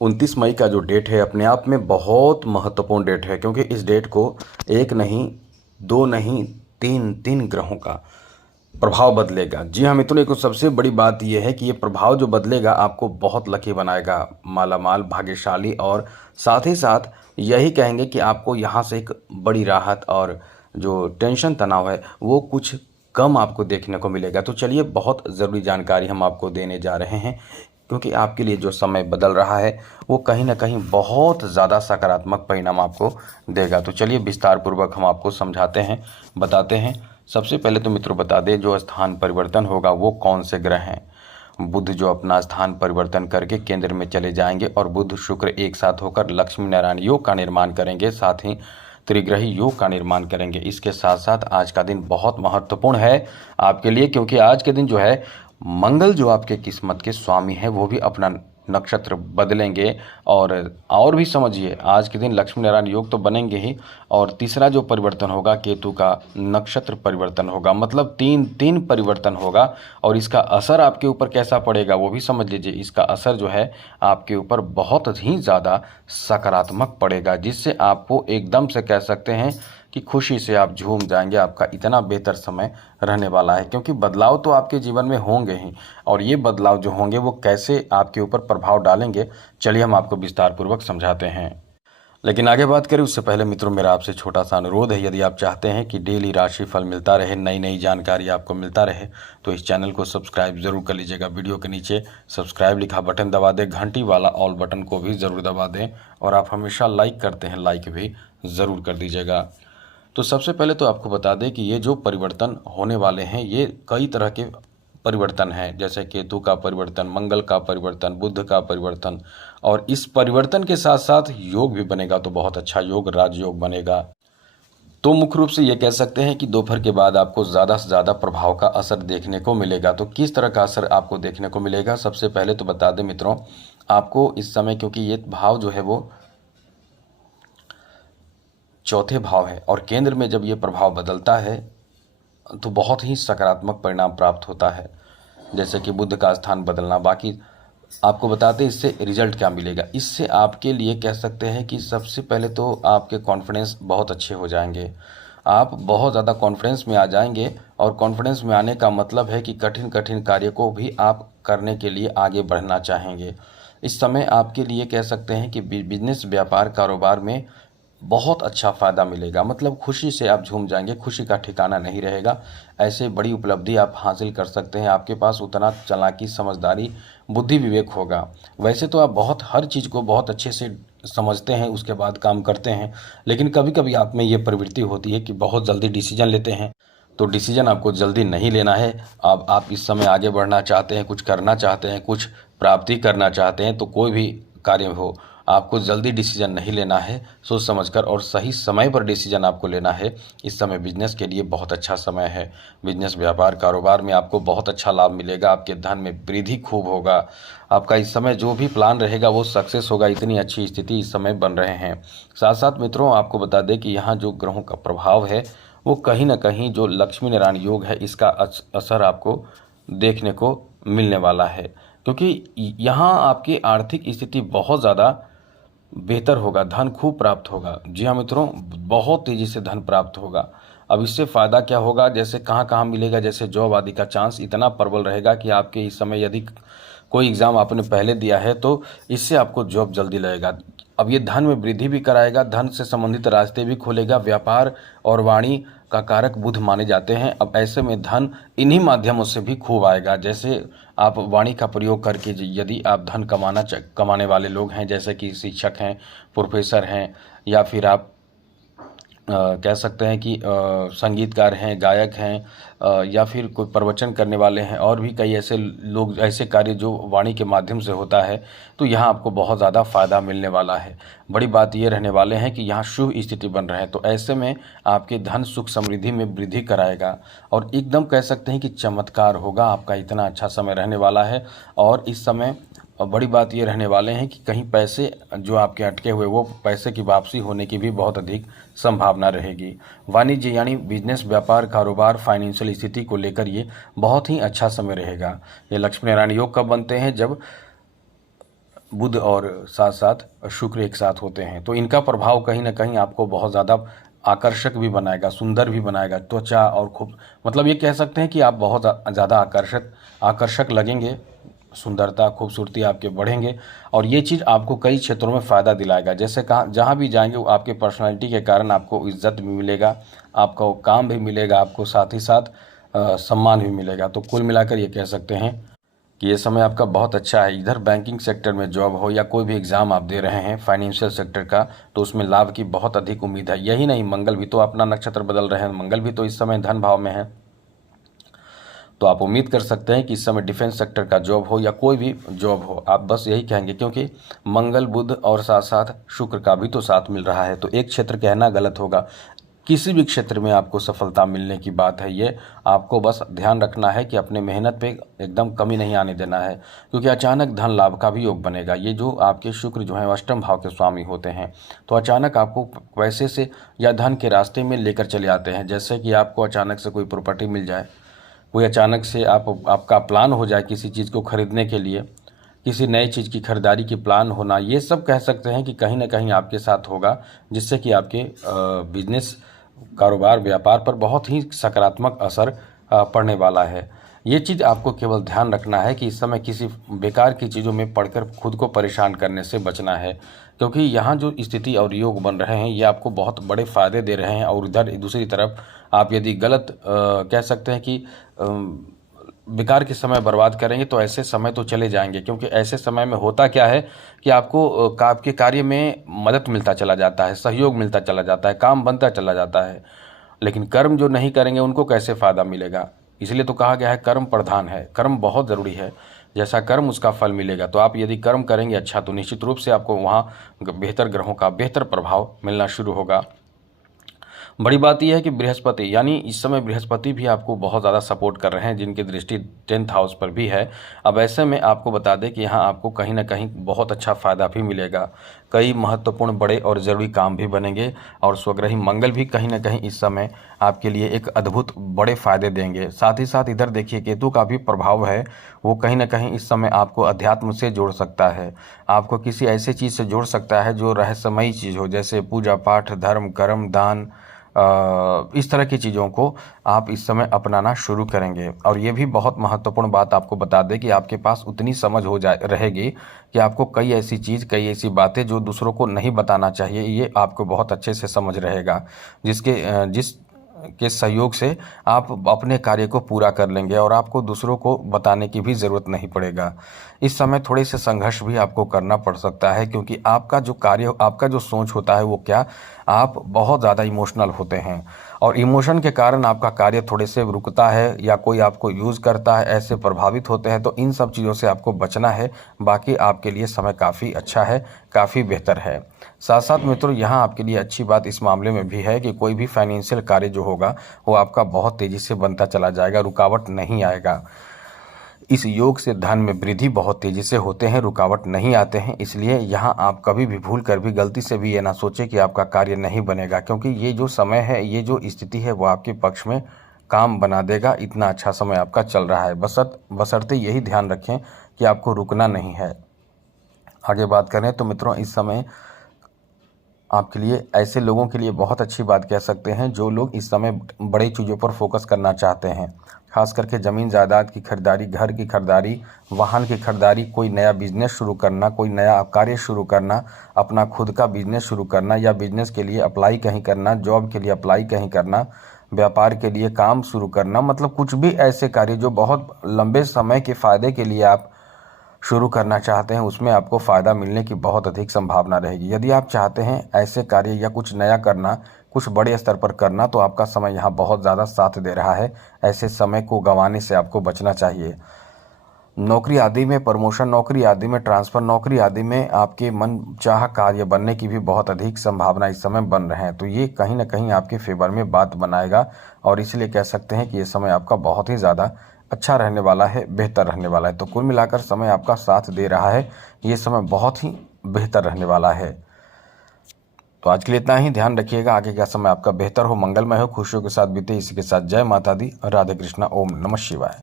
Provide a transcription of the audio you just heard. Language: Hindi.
29 मई का जो डेट है अपने आप में बहुत महत्वपूर्ण डेट है, क्योंकि इस डेट को एक नहीं, दो नहीं, तीन तीन ग्रहों का प्रभाव बदलेगा। जी हाँ मित्रों, एक सबसे बड़ी बात यह है कि ये प्रभाव जो बदलेगा आपको बहुत लकी बनाएगा, मालामाल, भाग्यशाली, और साथ ही साथ यही कहेंगे कि आपको यहाँ से एक बड़ी राहत और जो टेंशन तनाव है वो कुछ कम आपको देखने को मिलेगा। तो चलिए, बहुत ज़रूरी जानकारी हम आपको देने जा रहे हैं, क्योंकि आपके लिए जो समय बदल रहा है वो कहीं ना कहीं बहुत ज़्यादा सकारात्मक परिणाम आपको देगा। तो चलिए विस्तार पूर्वक हम आपको समझाते हैं, बताते हैं। सबसे पहले तो मित्रों बता दें, जो स्थान परिवर्तन होगा वो कौन से ग्रह हैं। बुध जो अपना स्थान परिवर्तन करके केंद्र में चले जाएंगे और बुध शुक्र एक साथ होकर लक्ष्मी नारायण योग का निर्माण करेंगे, साथ ही त्रिग्रही योग का निर्माण करेंगे। इसके साथ साथ आज का दिन बहुत महत्वपूर्ण है आपके लिए, क्योंकि आज के दिन जो है मंगल जो आपके किस्मत के स्वामी हैं वो भी अपना नक्षत्र बदलेंगे। और भी समझिए, आज के दिन लक्ष्मी नारायण योग तो बनेंगे ही, और तीसरा जो परिवर्तन होगा केतु का नक्षत्र परिवर्तन होगा, मतलब तीन तीन परिवर्तन होगा। और इसका असर आपके ऊपर कैसा पड़ेगा वो भी समझ लीजिए। इसका असर जो है आपके ऊपर बहुत ही ज़्यादा सकारात्मक पड़ेगा, जिससे आपको एकदम से कह सकते हैं कि खुशी से आप झूम जाएंगे। आपका इतना बेहतर समय रहने वाला है, क्योंकि बदलाव तो आपके जीवन में होंगे ही, और ये बदलाव जो होंगे वो कैसे आपके ऊपर प्रभाव डालेंगे, चलिए हम आपको विस्तार पूर्वक समझाते हैं। लेकिन आगे बात करें उससे पहले मित्रों, मेरा आपसे छोटा सा अनुरोध है, यदि आप चाहते हैं कि डेली राशिफल मिलता रहे, नई नई जानकारी आपको मिलता रहे, तो इस चैनल को सब्सक्राइब जरूर कर लीजिएगा। वीडियो के नीचे सब्सक्राइब लिखा बटन दबा दें, घंटी वाला ऑल बटन को भी ज़रूर दबा दें, और आप हमेशा लाइक करते हैं, लाइक भी ज़रूर कर दीजिएगा। तो सबसे पहले तो आपको बता दें कि ये जो परिवर्तन होने वाले हैं ये कई तरह के परिवर्तन हैं, जैसे केतु का परिवर्तन, मंगल का परिवर्तन, बुध का परिवर्तन, और इस परिवर्तन के साथ साथ योग भी बनेगा, तो बहुत अच्छा योग, राजयोग बनेगा। तो मुख्य रूप से ये कह सकते हैं कि दोपहर के बाद आपको ज़्यादा से ज़्यादा प्रभाव का असर देखने को मिलेगा। तो किस तरह का असर आपको देखने को मिलेगा, सबसे पहले तो बता दें मित्रों आपको इस समय, क्योंकि ये भाव जो है वो चौथे भाव है, और केंद्र में जब ये प्रभाव बदलता है तो बहुत ही सकारात्मक परिणाम प्राप्त होता है, जैसे कि बुध का स्थान बदलना। बाकी आपको बताते हैं इससे रिजल्ट क्या मिलेगा। इससे आपके लिए कह सकते हैं कि सबसे पहले तो आपके कॉन्फिडेंस बहुत अच्छे हो जाएंगे, आप बहुत ज़्यादा कॉन्फिडेंस में आ जाएंगे। और कॉन्फिडेंस में आने का मतलब है कि कठिन कठिन कार्य को भी आप करने के लिए आगे बढ़ना चाहेंगे। इस समय आपके लिए कह सकते हैं कि बिजनेस, व्यापार, कारोबार में बहुत अच्छा फ़ायदा मिलेगा, मतलब खुशी से आप झूम जाएंगे, खुशी का ठिकाना नहीं रहेगा। ऐसे बड़ी उपलब्धि आप हासिल कर सकते हैं। आपके पास उतना चालाकी, समझदारी, बुद्धि, विवेक होगा। वैसे तो आप बहुत हर चीज़ को बहुत अच्छे से समझते हैं, उसके बाद काम करते हैं, लेकिन कभी कभी आप में ये प्रवृत्ति होती है कि बहुत जल्दी डिसीजन लेते हैं। तो डिसीजन आपको जल्दी नहीं लेना है। अब आप इस समय आगे बढ़ना चाहते हैं, कुछ करना चाहते हैं, कुछ प्राप्ति करना चाहते हैं, तो कोई भी कार्य हो, आपको जल्दी डिसीजन नहीं लेना है। सोच समझकर और सही समय पर डिसीजन आपको लेना है। इस समय बिजनेस के लिए बहुत अच्छा समय है। बिजनेस, व्यापार, कारोबार में आपको बहुत अच्छा लाभ मिलेगा, आपके धन में वृद्धि खूब होगा। आपका इस समय जो भी प्लान रहेगा वो सक्सेस होगा, इतनी अच्छी स्थिति इस समय बन रहे हैं। साथ साथ मित्रों आपको बता दें कि यहाँ जो ग्रहों का प्रभाव है वो कहीं ना कहीं जो लक्ष्मी नारायण योग है इसका असर आपको देखने को मिलने वाला है, क्योंकि यहाँ आपकी आर्थिक स्थिति बहुत ज़्यादा बेहतर होगा, धन खूब प्राप्त होगा। जी हाँ मित्रों, बहुत तेज़ी से धन प्राप्त होगा। अब इससे फ़ायदा क्या होगा, जैसे कहाँ कहाँ मिलेगा, जैसे जॉब आदि का चांस इतना प्रबल रहेगा कि आपके इस समय यदि कोई एग्ज़ाम आपने पहले दिया है तो इससे आपको जॉब जल्दी लगेगा। अब ये धन में वृद्धि भी कराएगा, धन से संबंधित रास्ते भी खोलेगा। व्यापार और वाणी का कारक बुध माने जाते हैं। अब ऐसे में धन इन्हीं माध्यमों से भी खूब आएगा। जैसे आप वाणी का प्रयोग करके यदि आप धन कमाने वाले लोग हैं, जैसे कि शिक्षक हैं, प्रोफेसर हैं, या फिर आप कह सकते हैं कि संगीतकार हैं, गायक हैं, या फिर कोई प्रवचन करने वाले हैं, और भी कई ऐसे लोग, ऐसे कार्य जो वाणी के माध्यम से होता है, तो यहाँ आपको बहुत ज़्यादा फ़ायदा मिलने वाला है। बड़ी बात ये रहने वाले हैं कि यहाँ शुभ स्थिति बन रहे हैं, तो ऐसे में आपके धन, सुख, समृद्धि में वृद्धि कराएगा, और एकदम कह सकते हैं कि चमत्कार होगा। आपका इतना अच्छा समय रहने वाला है। और इस समय बड़ी बात ये रहने वाले हैं कि कहीं पैसे जो आपके अटके हुए वो पैसे की वापसी होने की भी बहुत अधिक संभावना रहेगी। वाणिज्य यानी बिजनेस, व्यापार, कारोबार, फाइनेंशियल स्थिति को लेकर ये बहुत ही अच्छा समय रहेगा। ये लक्ष्मी नारायण योग कब बनते हैं, जब बुध और साथ साथ शुक्र एक साथ होते हैं, तो इनका प्रभाव कहीं ना कहीं आपको बहुत ज़्यादा आकर्षक भी बनाएगा, सुंदर भी बनाएगा। त्वचा और खूब मतलब ये कह सकते हैं कि आप बहुत ज़्यादा आकर्षक लगेंगे, सुंदरता खूबसूरती आपके बढ़ेंगे और ये चीज़ आपको कई क्षेत्रों में फ़ायदा दिलाएगा। जैसे कहाँ जहाँ भी जाएंगे वो आपके पर्सनालिटी के कारण आपको इज्जत भी मिलेगा, आपको काम भी मिलेगा, आपको साथ ही साथ सम्मान भी मिलेगा। तो कुल मिलाकर ये कह सकते हैं कि ये समय आपका बहुत अच्छा है। इधर बैंकिंग सेक्टर में जॉब हो या कोई भी एग्ज़ाम आप दे रहे हैं फाइनेंशियल सेक्टर का, तो उसमें लाभ की बहुत अधिक उम्मीद है। यही नहीं, मंगल भी तो अपना नक्षत्र बदल रहे हैं, मंगल भी तो इस समय धन भाव में है। तो आप उम्मीद कर सकते हैं कि इस समय डिफेंस सेक्टर का जॉब हो या कोई भी जॉब हो, आप बस यही कहेंगे, क्योंकि मंगल बुध और साथ साथ शुक्र का भी तो साथ मिल रहा है। तो एक क्षेत्र कहना गलत होगा, किसी भी क्षेत्र में आपको सफलता मिलने की बात है। ये आपको बस ध्यान रखना है कि अपने मेहनत पे एकदम कमी नहीं आने देना है, क्योंकि अचानक धन लाभ का भी योग बनेगा। ये जो आपके शुक्र जो है अष्टम भाव के स्वामी होते हैं, तो अचानक आपको पैसे से या धन के रास्ते में लेकर चले आते हैं। जैसे कि आपको अचानक से कोई प्रॉपर्टी मिल जाए, कोई अचानक से आपका प्लान हो जाए किसी चीज़ को खरीदने के लिए, किसी नई चीज़ की खरीदारी की प्लान होना, ये सब कह सकते हैं कि कहीं ना कहीं आपके साथ होगा, जिससे कि आपके बिजनेस, कारोबार, व्यापार पर बहुत ही सकारात्मक असर पड़ने वाला है। ये चीज़ आपको केवल ध्यान रखना है कि इस समय किसी बेकार की चीज़ों में पड़कर खुद को परेशान करने से बचना है, क्योंकि यहाँ जो स्थिति और योग बन रहे हैं ये आपको बहुत बड़े फ़ायदे दे रहे हैं। और इधर दूसरी तरफ आप यदि गलत कह सकते हैं कि बेकार के समय बर्बाद करेंगे तो ऐसे समय तो चले जाएंगे, क्योंकि ऐसे समय में होता क्या है कि आपको आपके कार्य में मदद मिलता चला जाता है, सहयोग मिलता चला जाता है, काम बनता चला जाता है। लेकिन कर्म जो नहीं करेंगे उनको कैसे फ़ायदा मिलेगा? इसलिए तो कहा गया है कर्म प्रधान है, कर्म बहुत ज़रूरी है। जैसा कर्म उसका फल मिलेगा। तो आप यदि कर्म करेंगे अच्छा, तो निश्चित रूप से आपको वहाँ बेहतर ग्रहों का बेहतर प्रभाव मिलना शुरू होगा। बड़ी बात यह है कि बृहस्पति, यानी इस समय बृहस्पति भी आपको बहुत ज़्यादा सपोर्ट कर रहे हैं, जिनकी दृष्टि 10th हाउस पर भी है। अब ऐसे में आपको बता दें कि यहाँ आपको कहीं ना कहीं बहुत अच्छा फ़ायदा भी मिलेगा, कई महत्वपूर्ण बड़े और ज़रूरी काम भी बनेंगे, और स्वग्रही मंगल भी कहीं ना कहीं इस समय आपके लिए एक अद्भुत बड़े फ़ायदे देंगे। साथ ही साथ इधर देखिए केतु का भी प्रभाव है, वो कहीं ना कहीं इस समय आपको अध्यात्म से जोड़ सकता है, आपको किसी ऐसे चीज़ से जोड़ सकता है जो रहस्यमयी चीज़ हो, जैसे पूजा पाठ, धर्म, कर्म, दान, इस तरह की चीज़ों को आप इस समय अपनाना शुरू करेंगे। और ये भी बहुत महत्वपूर्ण बात आपको बता दें कि आपके पास उतनी समझ हो जाए रहेगी कि आपको कई ऐसी बातें जो दूसरों को नहीं बताना चाहिए, ये आपको बहुत अच्छे से समझ रहेगा, जिसके सहयोग से आप अपने कार्य को पूरा कर लेंगे और आपको दूसरों को बताने की भी ज़रूरत नहीं पड़ेगा। इस समय थोड़े से संघर्ष भी आपको करना पड़ सकता है, क्योंकि आपका जो कार्य, आपका जो सोच होता है वो क्या, आप बहुत ज़्यादा इमोशनल होते हैं और इमोशन के कारण आपका कार्य थोड़े से रुकता है या कोई आपको यूज़ करता है, ऐसे प्रभावित होते हैं। तो इन सब चीज़ों से आपको बचना है। बाकी आपके लिए समय काफ़ी अच्छा है, काफ़ी बेहतर है। साथ साथ मित्रों, यहाँ आपके लिए अच्छी बात इस मामले में भी है कि कोई भी फाइनेंशियल कार्य जो होगा वो आपका बहुत तेज़ी से बनता चला जाएगा, रुकावट नहीं आएगा। इस योग से धन में वृद्धि बहुत तेज़ी से होते हैं, रुकावट नहीं आते हैं। इसलिए यहाँ आप कभी भी भूल कर भी, गलती से भी ये ना सोचें कि आपका कार्य नहीं बनेगा, क्योंकि ये जो समय है, ये जो स्थिति है वो आपके पक्ष में काम बना देगा। इतना अच्छा समय आपका चल रहा है, बशर्ते यही ध्यान रखें कि आपको रुकना नहीं है। आगे बात करें तो मित्रों, इस समय आपके लिए, ऐसे लोगों के लिए बहुत अच्छी बात कह सकते हैं जो लोग इस समय बड़ी चीज़ों पर फोकस करना चाहते हैं, खास करके ज़मीन जायदाद की खरीदारी, घर की खरीदारी, वाहन की खरीदारी, कोई नया बिजनेस शुरू करना, कोई नया कार्य शुरू करना, अपना खुद का बिजनेस शुरू करना या बिजनेस के लिए अप्लाई कहीं करना, जॉब के लिए अप्लाई कहीं करना, व्यापार के लिए काम शुरू करना, मतलब कुछ भी ऐसे कार्य जो बहुत लंबे समय के फ़ायदे के लिए आप शुरू करना चाहते हैं, उसमें आपको फ़ायदा मिलने की बहुत अधिक संभावना रहेगी। यदि आप चाहते हैं ऐसे कार्य या कुछ नया करना, कुछ बड़े स्तर पर करना, तो आपका समय यहाँ बहुत ज़्यादा साथ दे रहा है। ऐसे समय को गंवाने से आपको बचना चाहिए। नौकरी आदि में प्रमोशन, नौकरी आदि में ट्रांसफ़र, नौकरी आदि में आपके मन चाह कार्य बनने की भी बहुत अधिक संभावना इस समय बन रहे हैं। तो ये कहीं ना कहीं आपके फेवर में बात बनाएगा और इसलिए कह सकते हैं कि ये समय आपका बहुत ही ज़्यादा अच्छा रहने वाला है, बेहतर रहने वाला है। तो कुल मिलाकर समय आपका साथ दे रहा है, ये समय बहुत ही बेहतर रहने वाला है। तो आज के लिए इतना ही। ध्यान रखिएगा आगे का समय आपका बेहतर हो, मंगलमय हो, खुशियों के साथ बीते। इसी के साथ जय माता दी, राधे कृष्णा, ओम नमः शिवाय।